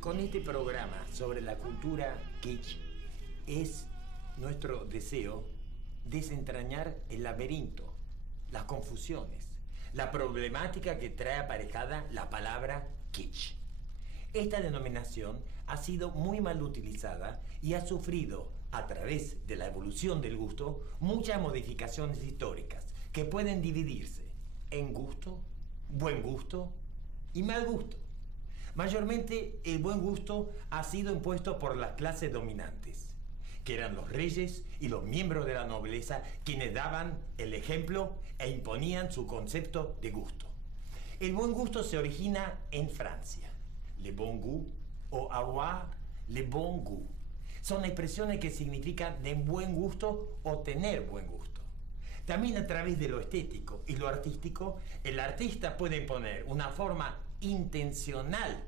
Con este programa sobre la cultura kitsch es nuestro deseo desentrañar el laberinto, las confusiones, la problemática que trae aparejada la palabra kitsch. Esta denominación ha sido muy mal utilizada y ha sufrido, a través de la evolución del gusto, muchas modificaciones históricas que pueden dividirse en gusto, buen gusto y mal gusto. Mayormente el buen gusto ha sido impuesto por las clases dominantes, que eran los reyes y los miembros de la nobleza quienes daban el ejemplo e imponían su concepto de gusto. El buen gusto se origina en Francia. Le bon goût o avoir le bon goût son expresiones que significan de buen gusto o tener buen gusto. También a través de lo estético y lo artístico, el artista puede imponer una forma intencional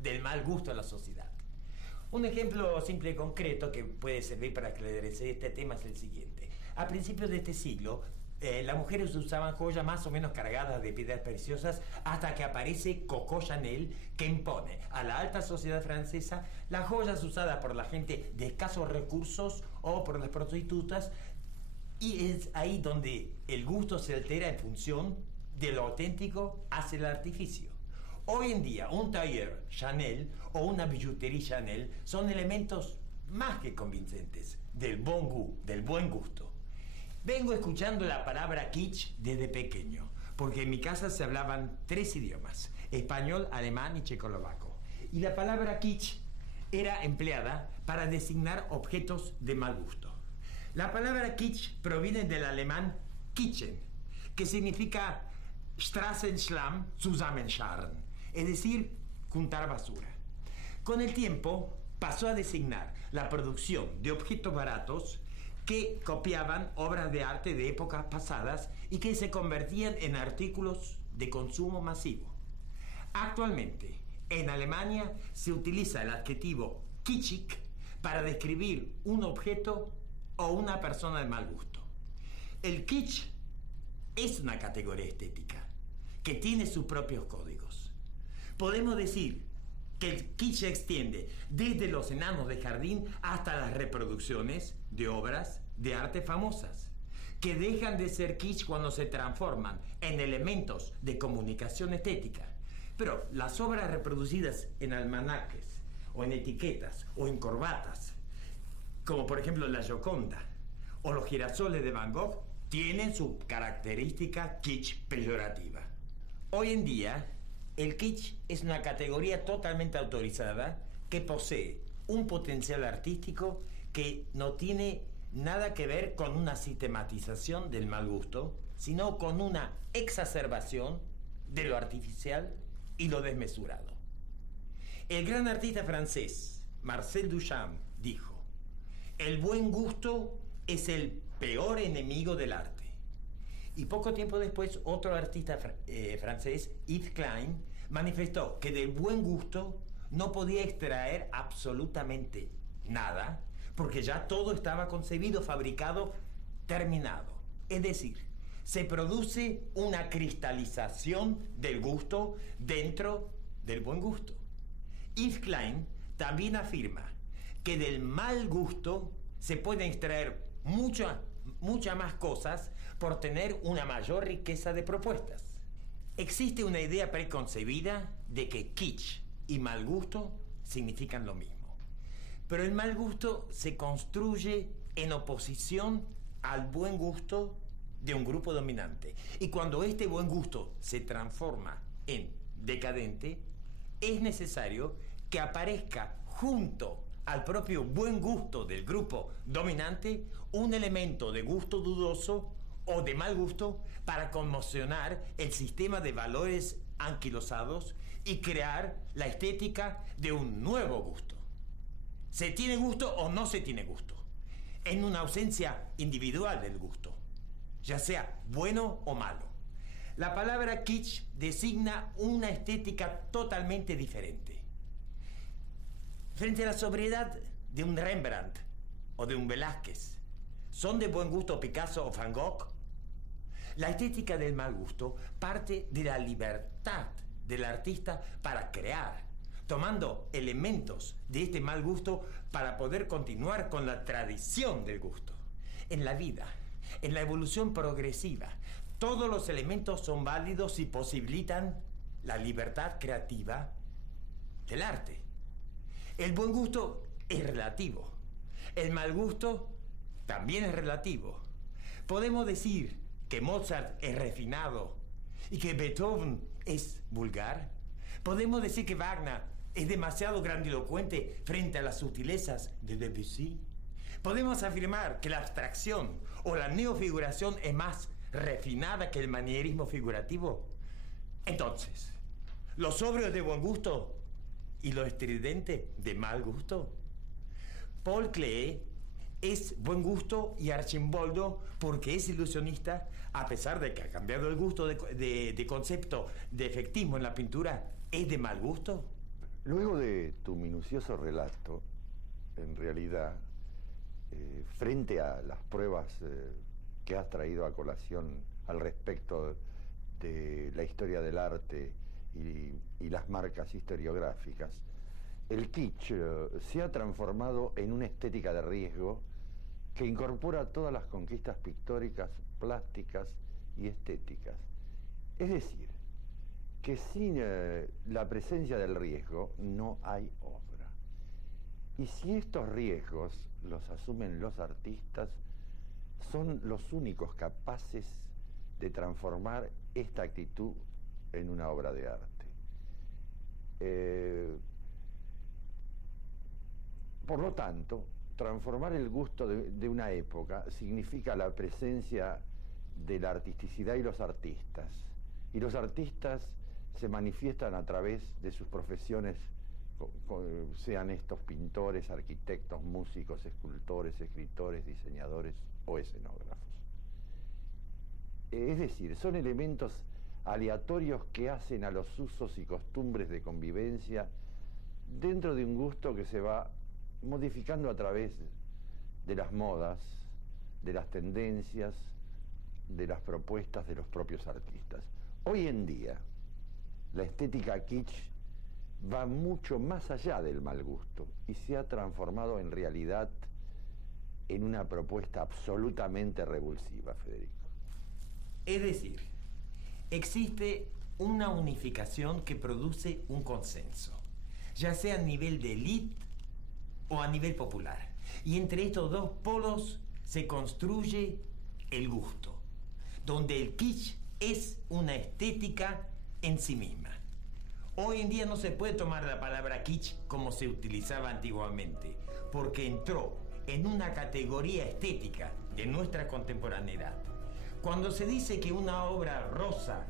del mal gusto a la sociedad. Un ejemplo simple y concreto que puede servir para esclarecer este tema es el siguiente. A principios de este siglo, las mujeres usaban joyas más o menos cargadas de piedras preciosas hasta que aparece Coco Chanel, que impone a la alta sociedad francesa las joyas usadas por la gente de escasos recursos o por las prostitutas, y es ahí donde el gusto se altera en función de lo auténtico hacia el artificio. Hoy en día, un taller Chanel o una billutería Chanel son elementos más que convincentes del bon goût, del buen gusto. Vengo escuchando la palabra kitsch desde pequeño, porque en mi casa se hablaban 3 idiomas: español, alemán y checoslovaco. Y la palabra kitsch era empleada para designar objetos de mal gusto. La palabra kitsch proviene del alemán kitchen, que significa Straßenschlamm zusammenscharren, es decir, juntar basura. Con el tiempo pasó a designar la producción de objetos baratos que copiaban obras de arte de épocas pasadas y que se convertían en artículos de consumo masivo. Actualmente, en Alemania se utiliza el adjetivo kitschig para describir un objeto o una persona de mal gusto. El kitsch es una categoría estética que tiene sus propios códigos. Podemos decir que el kitsch se extiende desde los enanos de jardín hasta las reproducciones de obras de arte famosas, que dejan de ser kitsch cuando se transforman en elementos de comunicación estética. Pero las obras reproducidas en almanaques, o en etiquetas, o en corbatas, como por ejemplo la Gioconda o los girasoles de Van Gogh, tienen su característica kitsch peyorativa. Hoy en día, el kitsch es una categoría totalmente autorizada que posee un potencial artístico que no tiene nada que ver con una sistematización del mal gusto, sino con una exacerbación de lo artificial y lo desmesurado. El gran artista francés Marcel Duchamp dijo: el buen gusto es el peor enemigo del arte. Y poco tiempo después, otro artista francés, Yves Klein, manifestó que del buen gusto no podía extraer absolutamente nada, porque ya todo estaba concebido, fabricado, terminado. Es decir, se produce una cristalización del gusto dentro del buen gusto. Yves Klein también afirma que del mal gusto se pueden extraer muchas más cosas por tener una mayor riqueza de propuestas. Existe una idea preconcebida de que kitsch y mal gusto significan lo mismo. Pero el mal gusto se construye en oposición al buen gusto de un grupo dominante. Y cuando este buen gusto se transforma en decadente, es necesario que aparezca junto al propio buen gusto del grupo dominante un elemento de gusto dudoso o de mal gusto para conmocionar el sistema de valores anquilosados y crear la estética de un nuevo gusto. ¿Se tiene gusto o no se tiene gusto? En una ausencia individual del gusto, ya sea bueno o malo. La palabra kitsch designa una estética totalmente diferente. Frente a la sobriedad de un Rembrandt o de un Velázquez, ¿son de buen gusto Picasso o Van Gogh? La estética del mal gusto parte de la libertad del artista para crear, tomando elementos de este mal gusto para poder continuar con la tradición del gusto. En la vida, en la evolución progresiva, todos los elementos son válidos y posibilitan la libertad creativa del arte. El buen gusto es relativo. El mal gusto también es relativo. Podemos decir que Mozart es refinado y que Beethoven es vulgar. Podemos decir que Wagner es demasiado grandilocuente frente a las sutilezas de Debussy. Podemos afirmar que la abstracción o la neofiguración es más refinada que el manierismo figurativo. Entonces, ¿lo sobrio es de buen gusto y lo estridente de mal gusto? Paul Klee es buen gusto y Archimboldo porque es ilusionista, a pesar de que ha cambiado el gusto de concepto de efectismo en la pintura, ¿es de mal gusto? Luego de tu minucioso relato, en realidad, frente a las pruebas que has traído a colación al respecto de la historia del arte y las marcas historiográficas, el kitsch se ha transformado en una estética de riesgo que incorpora todas las conquistas pictóricas, plásticas y estéticas. Es decir, que sin la presencia del riesgo no hay obra. Y si estos riesgos los asumen los artistas, son los únicos capaces de transformar esta actitud en una obra de arte. Por lo tanto, transformar el gusto de una época significa la presencia de la artisticidad y los artistas. Y los artistas se manifiestan a través de sus profesiones, sean estos pintores, arquitectos, músicos, escultores, escritores, diseñadores o escenógrafos. Es decir, son elementos aleatorios que hacen a los usos y costumbres de convivencia dentro de un gusto que se va modificando a través de las modas, de las tendencias, de las propuestas de los propios artistas. Hoy en día, la estética kitsch va mucho más allá del mal gusto y se ha transformado en realidad en una propuesta absolutamente revulsiva, Federico. Es decir, existe una unificación que produce un consenso, ya sea a nivel de élite o a nivel popular. Y entre estos dos polos se construye el gusto, donde el kitsch es una estética en sí misma. Hoy en día no se puede tomar la palabra kitsch como se utilizaba antiguamente, porque entró en una categoría estética de nuestra contemporaneidad. Cuando se dice que una obra roza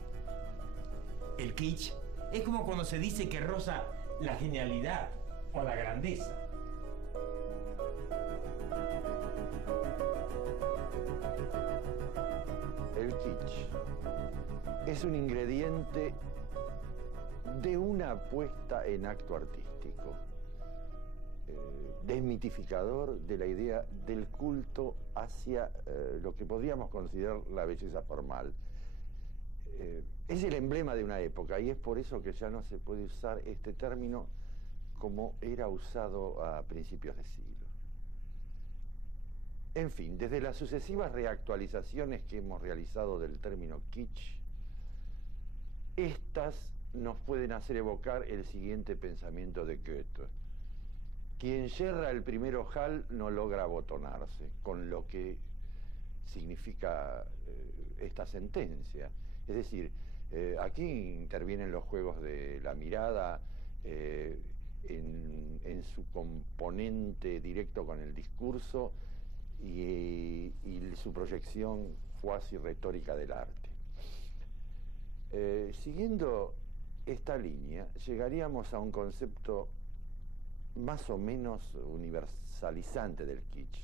el kitsch, es como cuando se dice que roza la genialidad o la grandeza. El kitsch es un ingrediente de una puesta en acto artístico. desmitificador de la idea del culto hacia lo que podríamos considerar la belleza formal. Es el emblema de una época y es por eso que ya no se puede usar este término como era usado a principios de siglo. En fin, desde las sucesivas reactualizaciones que hemos realizado del término kitsch, estas nos pueden hacer evocar el siguiente pensamiento de Goethe: quien yerra el primer ojal no logra abotonarse, con lo que significa esta sentencia. Es decir, aquí intervienen los juegos de la mirada en su componente directo con el discurso y su proyección cuasi retórica del arte. Siguiendo esta línea, llegaríamos a un concepto más o menos universalizante del kitsch.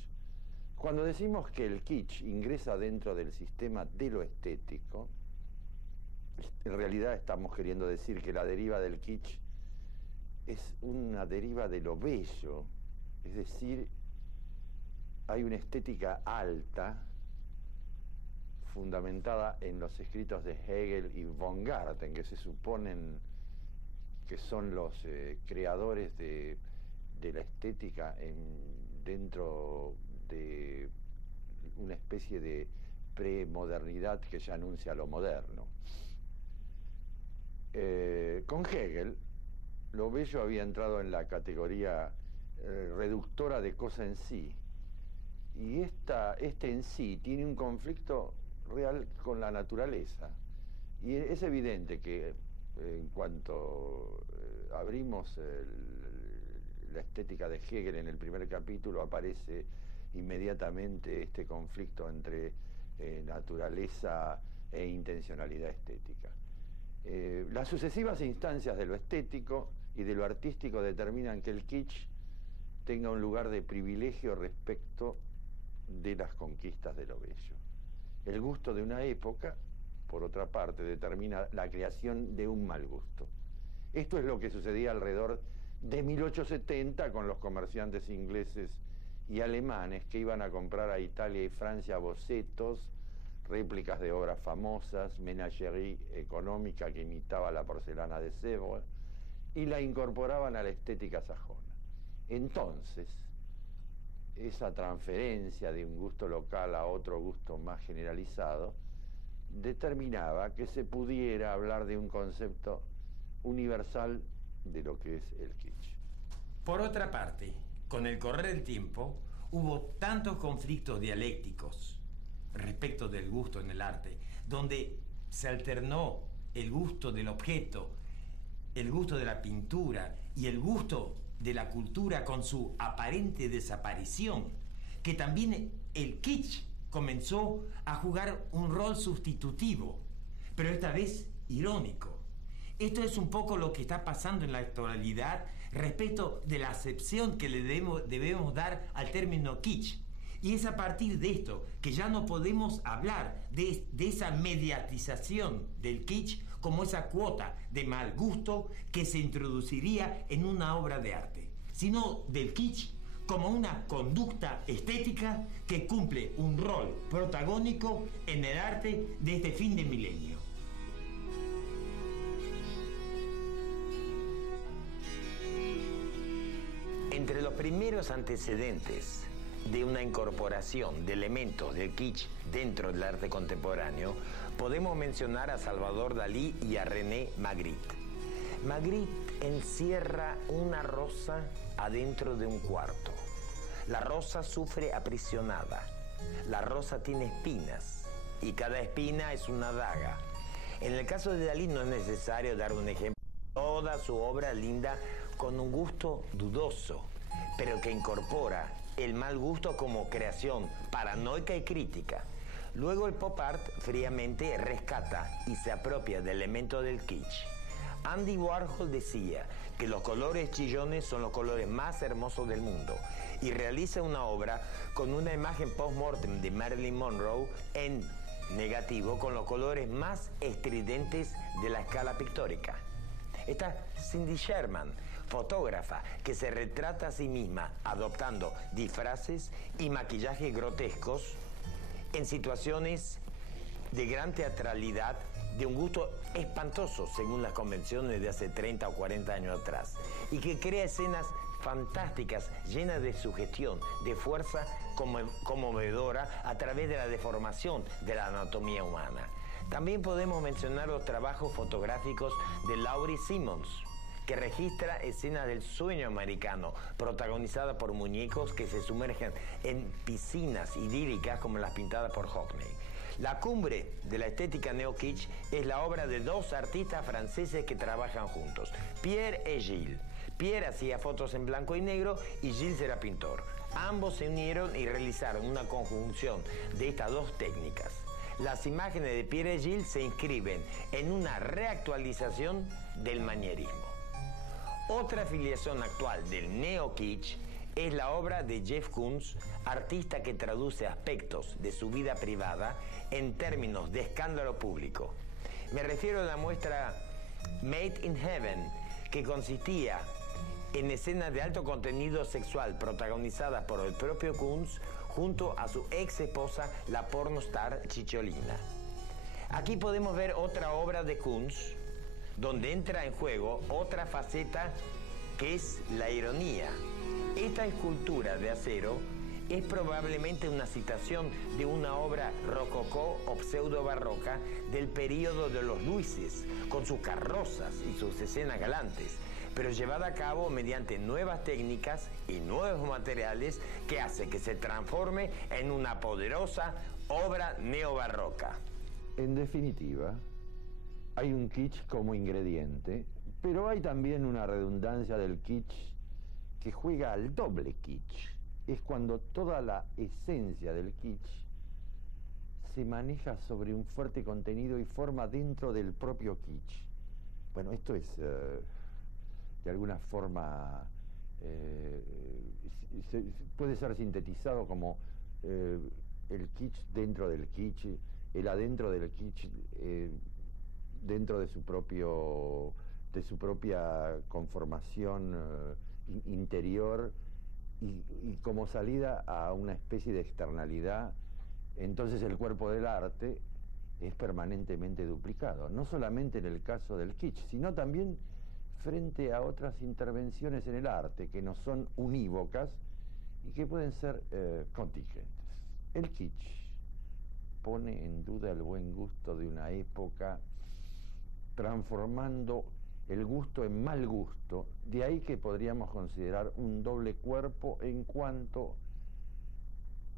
Cuando decimos que el kitsch ingresa dentro del sistema de lo estético, en realidad estamos queriendo decir que la deriva del kitsch es una deriva de lo bello, es decir, hay una estética alta, fundamentada en los escritos de Hegel y von Garten, que se suponen que son los creadores de la estética dentro de una especie de premodernidad que ya anuncia lo moderno. Con Hegel, lo bello había entrado en la categoría reductora de cosa en sí, y este en sí tiene un conflicto real con la naturaleza. Y es evidente que en cuanto abrimos la estética de Hegel en el primer capítulo, aparece inmediatamente este conflicto entre naturaleza e intencionalidad estética. Las sucesivas instancias de lo estético y de lo artístico determinan que el kitsch tenga un lugar de privilegio respecto de las conquistas de lo bello. El gusto de una época, por otra parte, determina la creación de un mal gusto. Esto es lo que sucedía alrededor de 1870 con los comerciantes ingleses y alemanes que iban a comprar a Italia y Francia bocetos, réplicas de obras famosas, menagerie económica que imitaba la porcelana de Sèvres, y la incorporaban a la estética sajona. Entonces, esa transferencia de un gusto local a otro gusto más generalizado determinaba que se pudiera hablar de un concepto universal de lo que es el kitsch. Por otra parte, con el correr del tiempo, hubo tantos conflictos dialécticos respecto del gusto en el arte, donde se alternó el gusto del objeto, el gusto de la pintura y el gusto de la cultura con su aparente desaparición, que también el kitsch comenzó a jugar un rol sustitutivo, pero esta vez irónico. Esto es un poco lo que está pasando en la actualidad respecto de la acepción que le debemos dar al término kitsch. Y es a partir de esto que ya no podemos hablar de esa mediatización del kitsch como esa cuota de mal gusto que se introduciría en una obra de arte, sino del kitsch como una conducta estética que cumple un rol protagónico en el arte de este fin de milenio. Entre los primeros antecedentes de una incorporación de elementos del kitsch dentro del arte contemporáneo, podemos mencionar a Salvador Dalí y a René Magritte. Magritte encierra una rosa adentro de un cuarto. La rosa sufre aprisionada. La rosa tiene espinas y cada espina es una daga. En el caso de Dalí no es necesario dar un ejemplo. Toda su obra linda con un gusto dudoso, pero que incorpora el mal gusto como creación paranoica y crítica. Luego el pop art fríamente rescata y se apropia de elementos del kitsch. Andy Warhol decía que los colores chillones son los colores más hermosos del mundo y realiza una obra con una imagen post-mortem de Marilyn Monroe en negativo con los colores más estridentes de la escala pictórica. Esta Cindy Sherman fotógrafa que se retrata a sí misma adoptando disfraces y maquillajes grotescos en situaciones de gran teatralidad, de un gusto espantoso según las convenciones de hace 30 o 40 años atrás, y que crea escenas fantásticas, llenas de sugestión, de fuerza conmovedora a través de la deformación de la anatomía humana. También podemos mencionar los trabajos fotográficos de Laurie Simmons, que registra escenas del sueño americano, protagonizadas por muñecos que se sumergen en piscinas idílicas como las pintadas por Hockney. La cumbre de la estética neo-kitsch es la obra de dos artistas franceses que trabajan juntos, Pierre y Gilles. Pierre hacía fotos en blanco y negro y Gilles era pintor. Ambos se unieron y realizaron una conjunción de estas dos técnicas. Las imágenes de Pierre y Gilles se inscriben en una reactualización del manierismo. Otra afiliación actual del neo-kitsch es la obra de Jeff Koons, artista que traduce aspectos de su vida privada en términos de escándalo público. Me refiero a la muestra Made in Heaven, que consistía en escenas de alto contenido sexual protagonizadas por el propio Koons junto a su ex esposa, la pornostar Chicholina. Aquí podemos ver otra obra de Koons, donde entra en juego otra faceta que es la ironía. Esta escultura de acero es probablemente una citación de una obra rococó o pseudo-barroca del período de los Luises, con sus carrozas y sus escenas galantes, pero llevada a cabo mediante nuevas técnicas y nuevos materiales que hace que se transforme en una poderosa obra neobarroca. En definitiva, hay un kitsch como ingrediente, pero hay también una redundancia del kitsch que juega al doble kitsch. Es cuando toda la esencia del kitsch se maneja sobre un fuerte contenido y forma dentro del propio kitsch. Bueno, esto es de alguna forma puede ser sintetizado como el kitsch dentro del kitsch, el adentro del kitsch dentro de su propia conformación interior y como salida a una especie de externalidad. Entonces el cuerpo del arte es permanentemente duplicado, no solamente en el caso del kitsch, sino también frente a otras intervenciones en el arte que no son unívocas y que pueden ser contingentes. El kitsch pone en duda el buen gusto de una época, transformando el gusto en mal gusto, de ahí que podríamos considerar un doble cuerpo en cuanto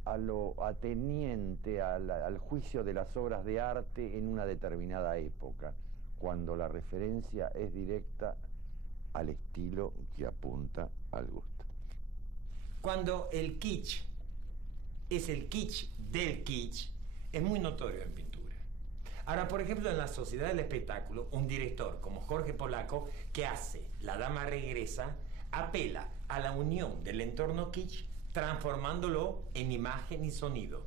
a lo ateniente al juicio de las obras de arte en una determinada época, cuando la referencia es directa al estilo que apunta al gusto. Cuando el kitsch es el kitsch del kitsch, es muy notorio en pintura. Ahora, por ejemplo, en la Sociedad del Espectáculo, un director como Jorge Polaco, que hace La Dama Regresa, apela a la unión del entorno kitsch, transformándolo en imagen y sonido,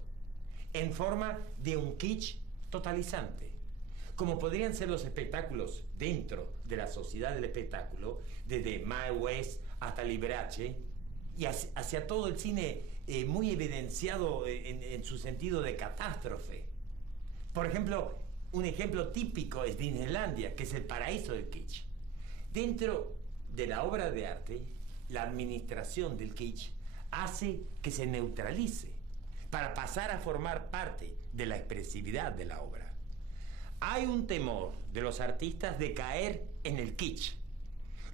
en forma de un kitsch totalizante, como podrían ser los espectáculos dentro de la Sociedad del Espectáculo, desde Mae West hasta Liberace, y hacia todo el cine muy evidenciado en su sentido de catástrofe. Por ejemplo, un ejemplo típico es Disneylandia, que es el paraíso del kitsch. Dentro de la obra de arte, la administración del kitsch hace que se neutralice para pasar a formar parte de la expresividad de la obra. Hay un temor de los artistas de caer en el kitsch,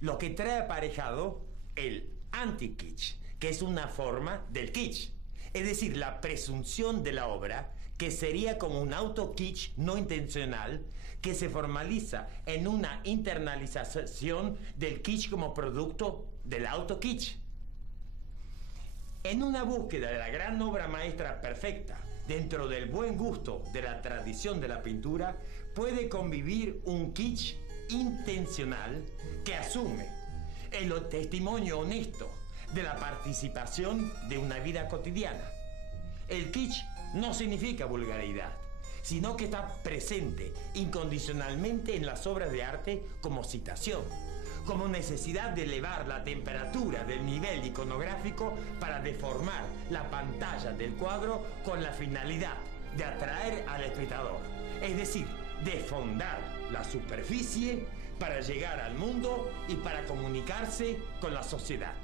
lo que trae aparejado el anti-kitsch, que es una forma del kitsch, es decir, la presunción de la obra, que sería como un auto-kitsch no intencional, que se formaliza en una internalización del kitsch como producto del auto-kitsch. En una búsqueda de la gran obra maestra perfecta, dentro del buen gusto de la tradición de la pintura, puede convivir un kitsch intencional que asume el testimonio honesto de la participación de una vida cotidiana. El kitsch no significa vulgaridad, sino que está presente incondicionalmente en las obras de arte como citación, como necesidad de elevar la temperatura del nivel iconográfico para deformar la pantalla del cuadro con la finalidad de atraer al espectador, es decir, desfondar la superficie para llegar al mundo y para comunicarse con la sociedad.